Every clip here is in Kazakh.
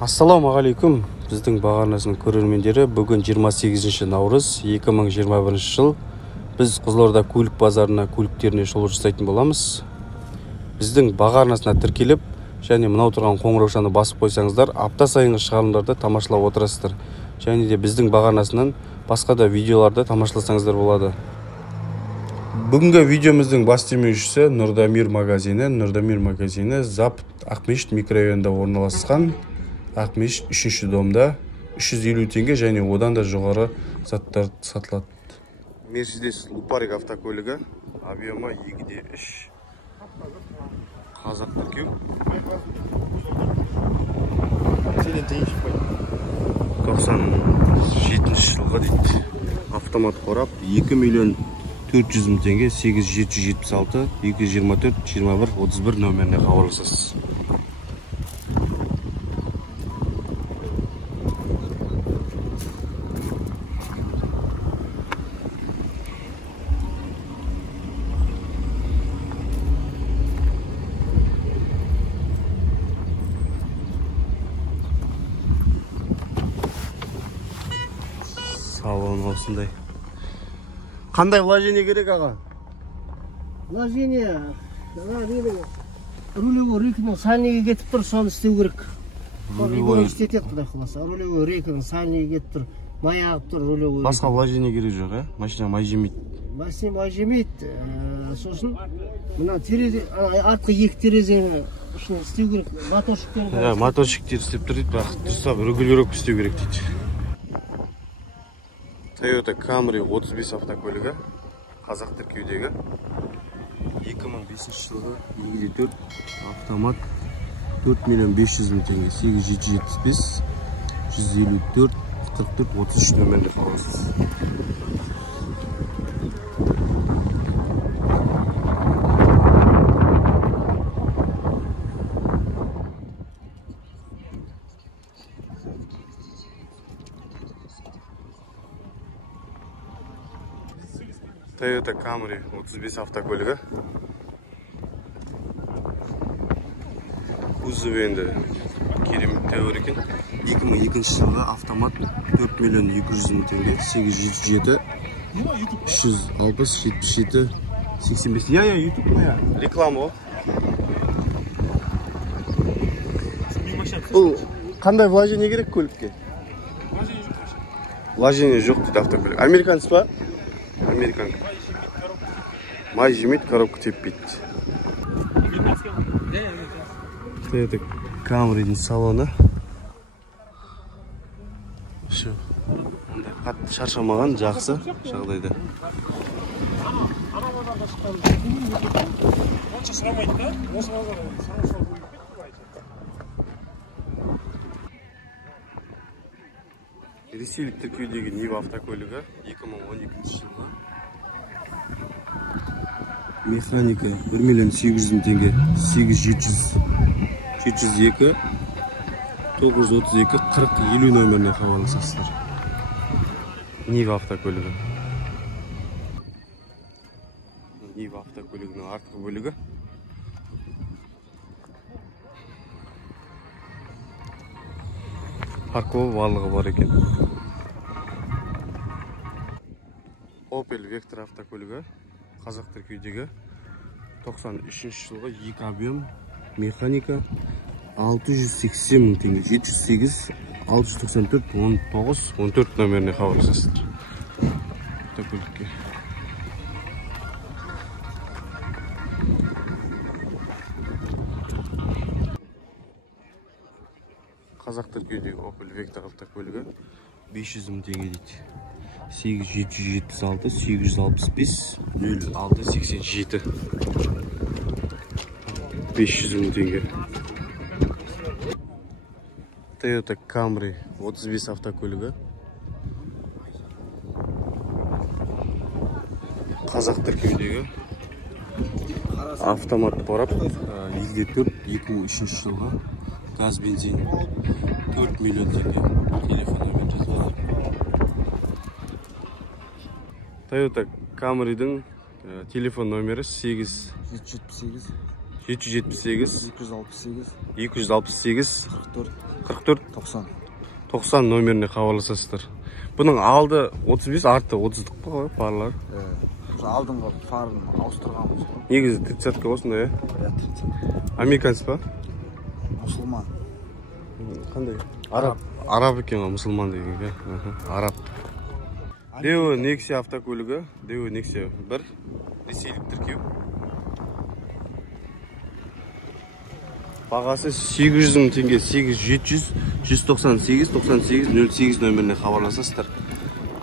Ассалаумағалейкум, біздің бағарнасының көрермендері. Бүгін 28 наурыз 2021 жыл. Біз Қызылорда көлік базарына көліктеріне шолу жасайтын боламыз. Біздің бағарнасына тіркеліп, және мынау тұрған қоңыраушаны басып қойсаңыздар, апта сайынғы шығарылымдарды тамашалап отырасыздар. Және де біздің бағарнасынан басқа да видеоларды тамашаласаңыздар болады. Бүгінгі видеомыздың бас демеушісі Нұрдамир магазині. Нұрдамир магазині Запад Ақмешіт микрорайонында орналасқан. Ақмешіт 3-ші домда 350 теңге және одан да жоғары заттар сатылады. Мерседес Лупарик автокөлігі, объемы 2.3. Қазақ тіркеу. 97 жылғы дейді. Автомат қорап 2.400.000 теңге, 8776 224 21 31 нөміріне хабарласасыз. Салон осындай. Қандай вложение керек аға? Вложение, рулевой рейканың сальнигі кетіп тұр, соны істеу керек. Рулевой істетеді, құдай қаласа. Рулевой рейканың сальнигі кетіп тұр, май ағып тұр, рулевой. Басқа вложение керек жоқ, ә? Машина май жемейді. Машина май жемейді. Сосын мына терезе, артқы екі терезені үшін істеу керек. Моторщиктер. Моторщиктер істеп тұр дейді, бірақ дұрыстап регулировка істеу керек дейді. Toyota Camry 35 автокөлігі, қазақ тіркеудегі. 2005 жылғы 54 автомат, 4.500.000 теңге, 8775 154 44 33 нөмірінде қаласыз. Toyota Camry 35 автокөлігі. Кузовы енді керемет тәуір екен. 2002 жылғы автомат, 4.200.000 теңге, 877 360 77 85. Я YouTube моя. Реклама ғой. Бұл қандай вложение керек көлікке? Вложение жоқ дейді автокөлік. Американец па? Американка. Май жемейді, коробка теппейді. Toyota Camry'дің салоны. Қатты шаршамаған, жақсы жағдайда. Ресейлік тіркеудегі Нива автокөлігі 2012 жылғы. Механика 1.800.000 теңге, 8702 932 40 50 нөміріне хабарласасыздар. Нива автокөлігі. Нива автокөлігінің артқы бөлігі. Парковы барлығы бар екен. Opel Vectra автокөлігі, қазақ тіркеудегі 93 жылғы 2 объем, механика 680.000 теңге, 708 694 19 14 нөміріне хабарласасыздар. Автокөлікке. Қазақ тіркеудегі Opel Vectra автокөлігі 500.000 теңге дейді. 8776 865 0687 500.000 теңге. Toyota Camry 35 автокөлігі, қазақ тіркеудегі автомат қорап, 54 2003 жылғы газ бензин 4 миллион теңге. Телефон нөмірі жазылады. Toyota Camry'дің телефон нөмірі 778 268 268 44 44 90 номеріне хабарласасыздар. Бұның алды 35, арты 30-дық па фарлар? Алдыңғы фарын ауыстырғанбыз. Негізі 30-ка осындай, е? Американец па? Мұсылман. Қандай? Араб екен, мұсылман деген, е? Араб. Део Nexia автокөлігі, Део Nexia 1, ресейлік тіркеу. Бағасы 800 мың теңге, 8700 198 98 08 нөміріне хабарласасыздар.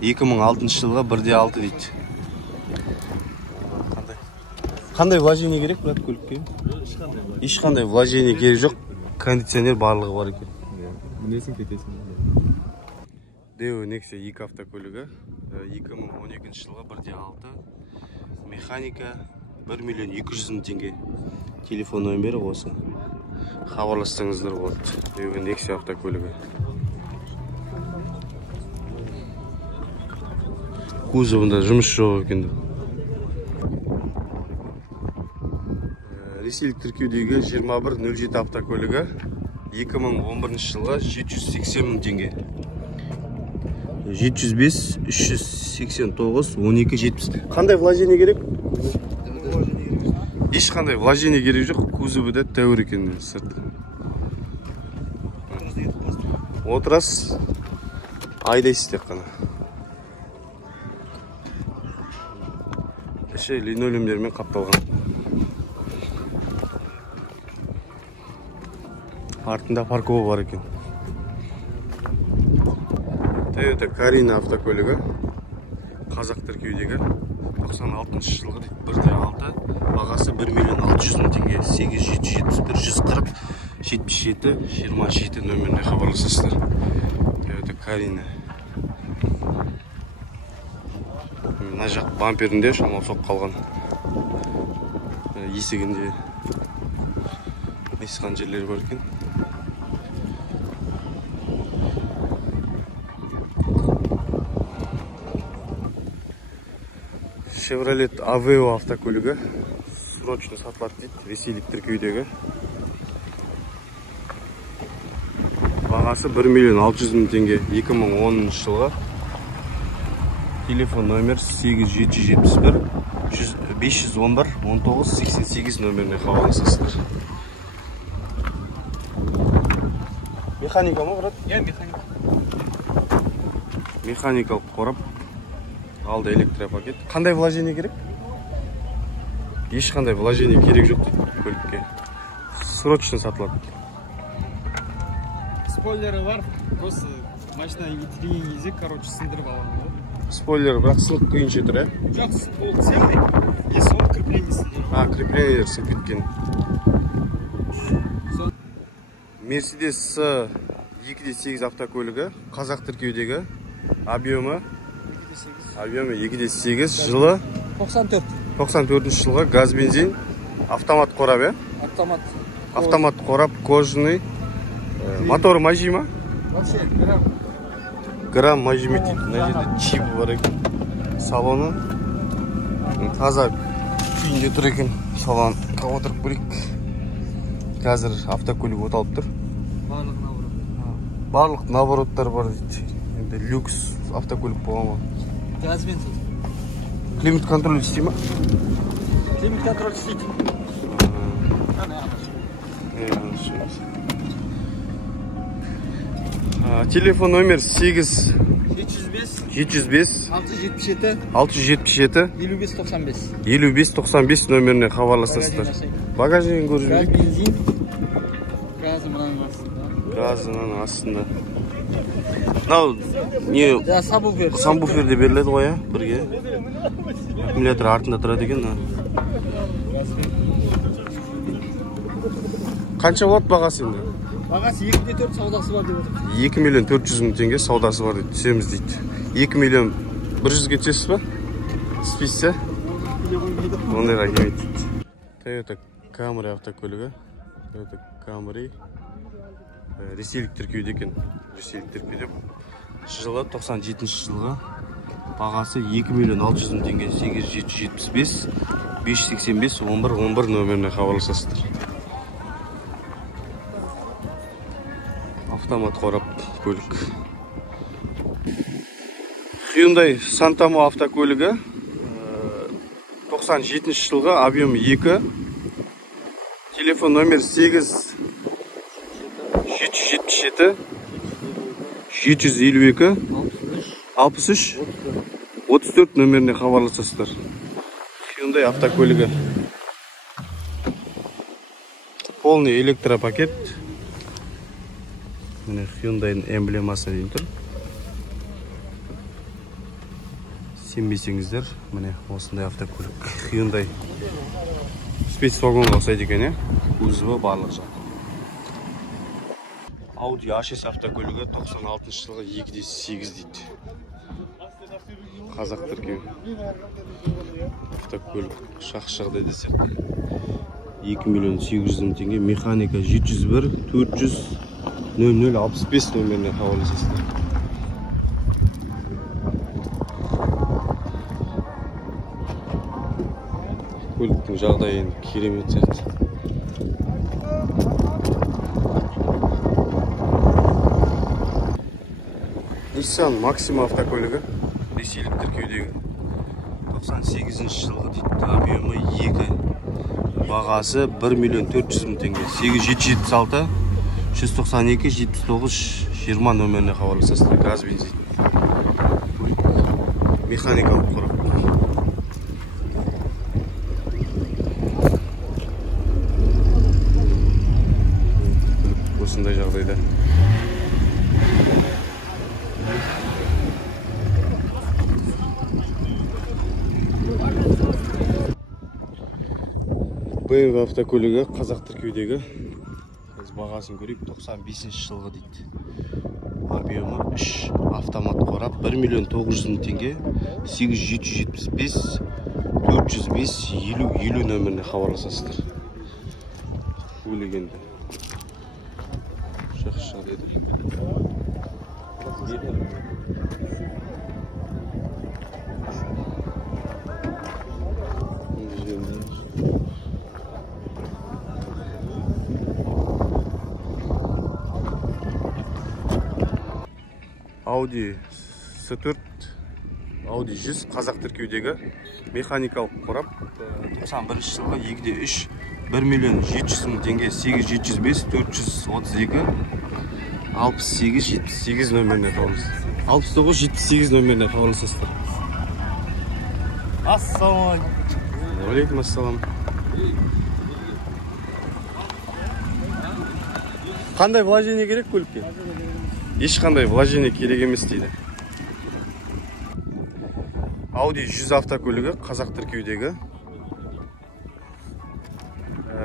2006 жылға 1/6 дейді. Қандай вложение керек бұл көлікке? Ешқандай вложение керек жоқ. Кондиционер барлығы бар екен. Мінесің кетесің. Део Nexia 2 автокөлігі 2012 жылға 1/6. Механика 1 миллион 200 мың теңге. Телефон нөмірі осы. Хабарлассаңыздар болады. Део Nexia автокөлігі. Кузовында жұмыс жоқ екен. Ресейлік тіркеудегі 2107 автокөлігі 2011 жылға 780 мың теңге. 705 389 12 70. Қандай вложение керек? Ешқандай вложение керек жоқ. Кузовы да тәуір екен сырты. Отырасыз, айдайсыз тек қана. Іші линолеумдермен қапталған. Артында паркова бар екен. Toyota Carina автокөлігі қазақ тіркеудегі 96 жылғы 1/6, бағасы 1 миллион 600 мың теңге. 8771 140 77 27 нөміріне хабарласасыздар. Toyota Carina. Мына жақ бамперінде шамал соқ қалған. Есігінде майысқан жерлері бар екен. Chevrolet Aveo автокөлігі срочно сатылады дейді, ресейлік тіркеудегі. Бағасы 1 миллион 600 мың теңге. 2010 жылға. Телефон номер 8771 511 19 88 нөміріне хабарласасыздар. Механика ма, брат? Механика. Механикалық қорап. Алды электропакет. Қандай вложение керек? Ешқандай вложение керек жоқ дейді көлікке. Срочно сатылады. Спойлері бар, просто машина итерген кезде, короче, сындырып аламын. Спойлер, бірақ сынып күйінше тұр, ә? Жоқ, ол целый, если ол креплениесі. Креплениелер сынып кеткен. Mercedes 2/8 автокөлігі, қазақ тіркеудегі, объемы 2/8, жылы 94 жылға, газ бензин, автомат қорап, е? Автомат қорап, кожаный. Моторы мажи ма? Вообще, Грамм мажимет дейді. Мына жерде чипі бар екен. Салоны таза күйінде тұр екен. Салон отырып көрейік. Қазір автокөлік оталып тұр. Барлық наобороттар бар дейді. Енді люкс автокөлік болған. Газбен тұр. Климат контроль істей ма? Климат контроль істейді. Телефон номер 8 705 677 55 95 нөміріне хабарласасыздар. Багажнигін көріп Газ, жүрейік. бензин. Газы мұнаның астында. Газы мынаның астында. Мынау не сабвуферде беріледі ғой, ә? Бірге. Аккумулятор артында тұрады екен. Қанша болады бағасы енді? Бағасы 2/4 саудасы бар деп отыр. 2 миллион 400 мың теңге саудасы бар дейді. Түсеміз дейді. 2 миллион 100-ге түсесіз ба? Түспейсіз, ә? Ондайға келмейді дейді. Toyota Camry автокөлігі. Toyota Camry. Ресейлік тіркеуде екен. Ресейлік тіркеуде. Жылы 97 жылға. Бағасы 2 миллион 600 мың теңге. 8775 585 11 11 нөміріне хабарласасыздар. Автомат қорап көлік. Hyundai Santamo автокөлігі 97 жылғы, объемы 2. Телефон номер 8 777 752 63 34 нөміріне хабарласасыздар. Hyundai автокөлігі. Полный электропакет. Міне Hyundai'ның эмблемасы дейін тұр. Сенбесеңіздер, міне осындай автокөлік. Hyundai. Спецвагонға ұқсайды екен, кузовы барлық жағы. Audi A6 автокөлігі 96 жылғы 2.8 дейді. Қазақ тіркеу. Автокөлік шақ-шағдай десек. 2 миллион 800 мың теңге. Механика 701 400 0065 нөміріне хабарласасыздар. Көліктің жағдайын керемет сияқты. Nissan Maxima автокөлігі ресейлік тіркеудегі 98 жылғы дейді. Объемы 2. Бағасы 1 миллион 400 мың теңге. 8776 192 79 20 нөміріне хабарласасыздар. Газ бензин. Механикалық құрап. Осындай жағдайда. BMW автокөлігі қазақ тіркеудегі. Біз бағасын көрейік. 95 жылғы дейді. Объемы 3. Автомат қорап 1 миллион 900 мың теңге. 8775 405 50 нөміріне хабарласасыздар. Көлігенді. Жақсы деді. Audi S4, Audi 100 қазақ тіркеудегі механикалық қорап 91 жылғы 2.3 1 миллион 700 мың теңге 8705 432 68 78 нөміріне хабарласасыздар. 69 78 нөміріне хабарласасыздар. Ассалаумалейкум. Алейкум ассалам. Қандай вложение керек көлікке? Ешқандай вложение керек емес дейді. Audi 100 автокөлігі қазақ тіркеудегі.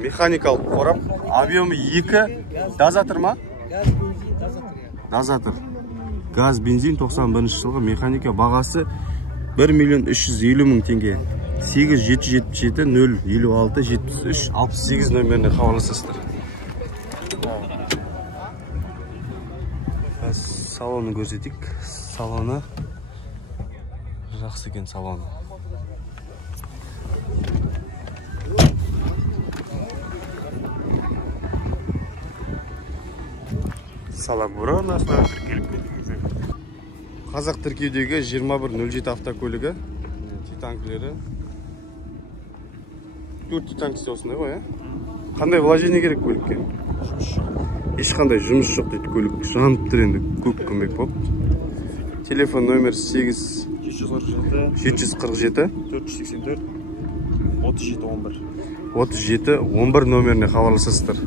Механикалық қорап, объемы 2. Дозатор ма? Газ, бензин, дозатор. Дозатор. Газ, бензин 91 жылғы. Механика бағасы 1 миллион 350 мың теңге. 8777 056 73 68 нөміріне хабарласасыздар. Салоны көрсетейік. Салоны жақсы екен салоны. Салам бұранасына тіркеліп кетіңіздер. Қазақ тіркеудегі 2107 автокөлігі. Титанкілері. 4 титанкісі осындай ғой, Қандай вложение керек көлікке? Ешқандай жұмыс жоқ дейді, көлік жанып тұр енді, көп көмек болып. Телефон номер 8 747 484 37 11. 37 11 нөміріне хабарласасыздар.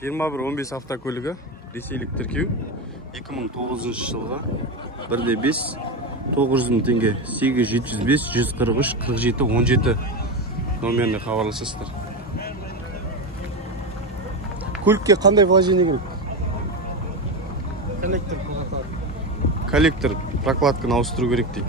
Жиырма 15 автокөлігі ресейлік тіркеу 2009 жылғы 1.5 900 мың теңге 8705 143 47 17 номеріне хабарласасыздар. Көлікке қандай вложение керек? Коллектор прокладканы ауыстыру керек дейді.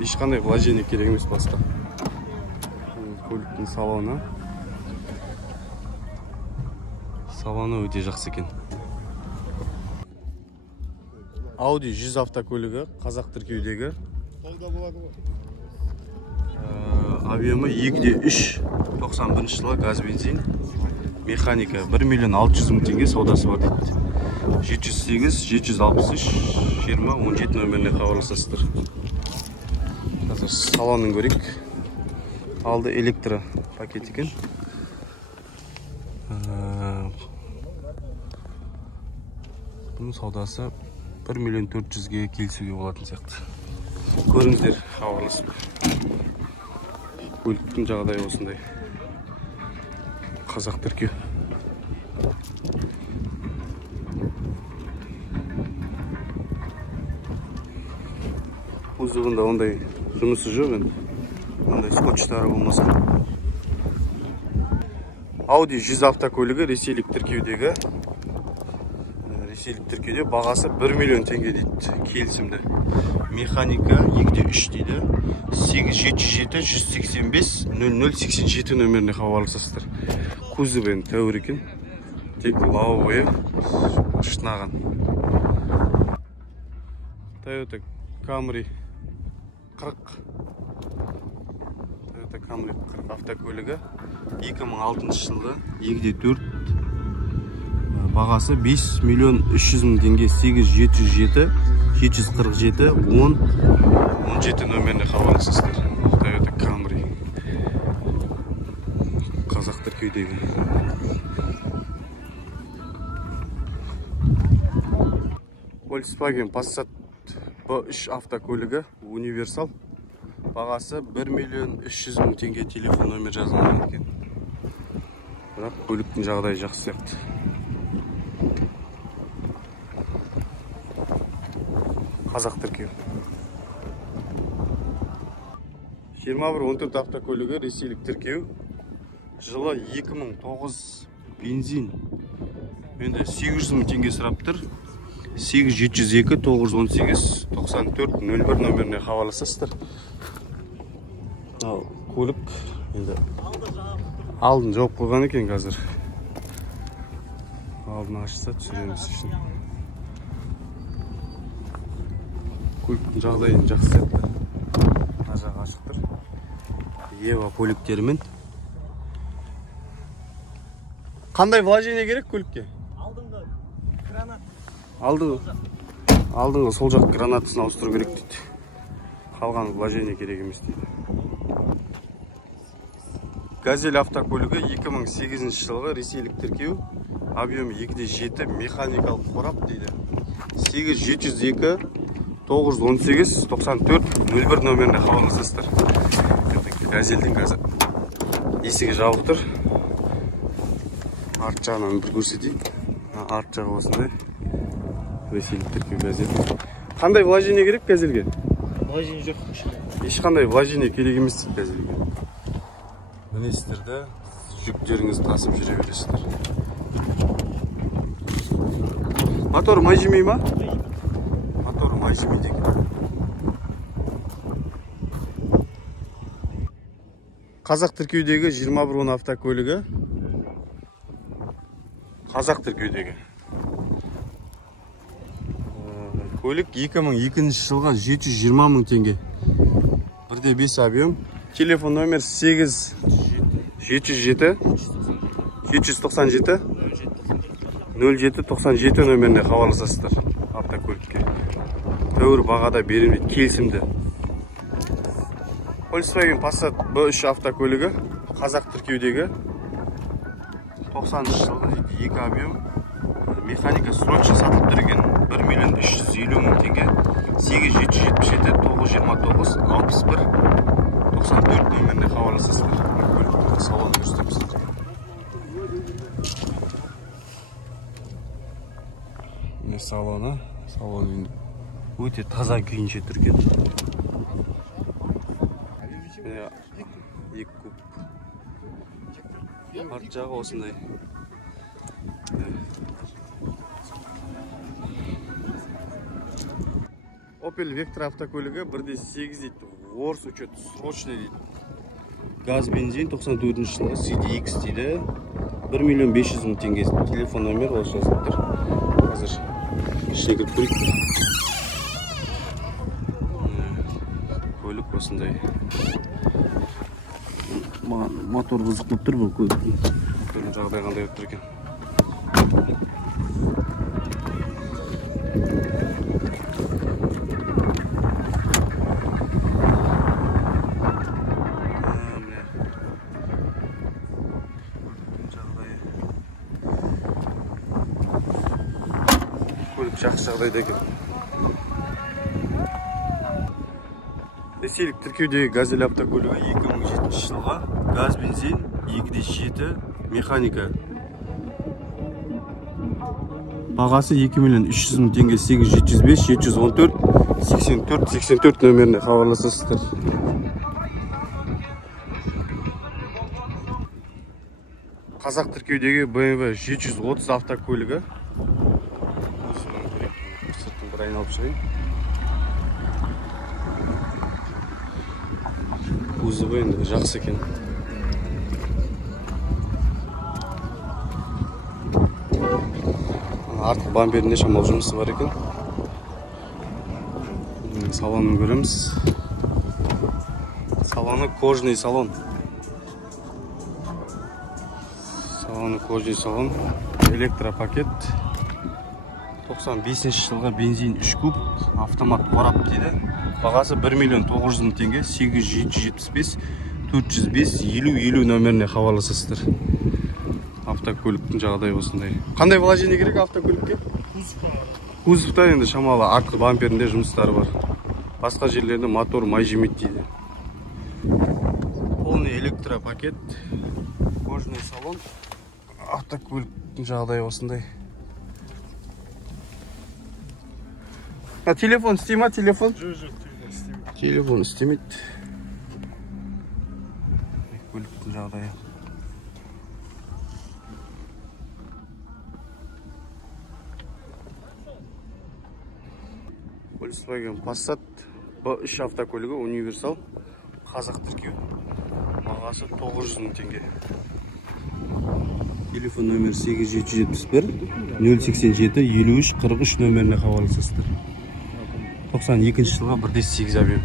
Ешқандай вложение керек емес басқа. Көліктің салоны. Салоны өте жақсы екен. Audi 100 автокөлігі қазақ тіркеудегі Объемы 2,3, 91 жылы газ бензин. Механика 1.600.000 теңге саудасы бар дейді. 708, 763, 20, 17 нөміріне хабарласасыздар. Қазір салонын көрейік. Алды электро пакет екен. Бұның саудасы 1.400.000-ге келісуге болатын сияқты. Көріңіздер, хабарласып. Көліктің жағдайы осындай. Қазақ тіркеу. Кузовында ондай жұмысы жоқ енді. Ондай скотчтары болмаса. Audi 100 автокөлігі ресейлік тіркеудегі. Ресейлік тіркеуде бағасы 1 миллион теңге дейді. Келісімді. Механика 2,3 дейді. 877 185 0087 нөміріне хабарласасыздар. Кузов енді тәуір екен. Тек лавовый шынаған. Toyota Camry 40. Toyota Camry 40 автокөлігі 2006 жылы 2,4. Бағасы 5.300.000 теңге. 877 747 10 17 нөміріне хабарласасыздар. Toyota Camry қазақ тіркеудегі. Volkswagen Passat B3 автокөлігі универсал. Бағасы 1.300.000 теңге. Телефон номер жазылған екен. Бірақ көліктің жағдайы жақсы сияқты. Қазақ тіркеу. 2114 автокөлігі ресейлік тіркеу. Жылы 2009 бензин. Енді 800.000 теңге сұрап тұр. 8702 918 94 01 нөміріне хабарласасыздар. Көлік енді алдын жауып қойған екен қазір. Алдын ашса түсіреміз үшін. Көліктің жағдайын жақсы етті. Ажағы ашық тұр. Ева көліктерімен. Қандай вложение керек көлікке? Алдыңғы гранат. Алдыңғы сол жақ гранатысын ауыстыру керек дейді. Қалған вложение керек емес дейді. Газель автокөлігі 2008 жылғы ресейлік тіркеу. Объемы 2,7, механикалық қорап дейді. 8702 918 94 01 нөміріне хабарласасыздар. Газельдің қазір есігі жабық тұр. Арт жағынан бір көрсетейік. Арт жағы осындай. Ресейлік тіркеу газель. Қандай вложение керек газельге? Вложение жоқ. Ешқандай вложение керек емес дейді газельге. Мінесіздерді жүктеріңіз тасып жүре бересіздер. Мотор май жемей ма? Мотор май жемейді екен. Қазақ тіркеудегі 2110 автокөлігі. Қазақ тіркеудегі. Көлік 2002 жылға 720.000 теңге. 1,5 объем. Телефон номер 8 707 797 0797 нөміріне хабарласасыздар. Автокөлікке. Тәуір бағада берілмейді, келісімді. Volkswagen Passat B3 автокөлігі қазақ тіркеудегі 90 жылғы 2 объем. Механика срочно сатылып тұр екен. 1.350.000 теңге. 8777 929 61 94 нөміріне хабарласасыздар. Көліктің салонын көрсетеміз. Міне салоны өте таза күйінше түрген. Екі куб. Арт жағы осындай. Opel Vectra автокөлігі 1,8 дейді. Орс учет срочный дейді. Газ бензин 94 жылғы CDX дейді. 1.500.000 теңге. Телефон номер осы жазылып тұр. Қазір ішіне кіріп көрейік. осындай. Маған мотор қызық болып тұр бұл көліктің. Мотордың жағдай қандай болып тұр екен. Көлік жақсы жағдайда екен. Ресейлік тіркеудегі газель автокөлігі 2007 жылға газ бензин 2.7 механика. Бағасы 2.300.000 теңге 8705 714 84 нөміріне хабарласасыздар. Қазақ тіркеудегі BMW 730 автокөлігі. Сыртын бір айналып шығайын. Кузовы енді жақсы екен. Артқы бамперінде шамалы жұмысы бар екен. Салонын көреміз. Салоны кожный салон. Салоны кожный салон. Электропакет. 95 жылғы бензин 3 куб. Автомат қорап дейді. Бағасы 1.900.000 теңге 8775 405 50 нөміріне хабарласасыздар. Автокөліктің жағдайы осындай. Қандай вложение керек автокөлікке? Кузовта енді шамалы артқы бамперінде жұмыстары бар. Басқа жерлерінде мотор май жемейді дейді. Полный электропакет, кожный салон. Автокөліктің жағдайы осындай. Телефон істей ма? Телефон? Телефон істемейді. Көліктің жағдайы. Volkswagen Passat B3 автокөлігі универсал. Қазақ тіркеу. Бағасы 900.000 теңге. Телефон нөмір 8771 087 53 43 нөміріне хабарласасыздар. 92 жылға 1.8 объем.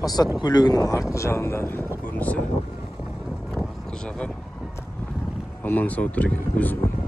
Passat көлігінің артқы жағында көрінісі. Артқы жағы аман сау тұр екен, өзі бұл.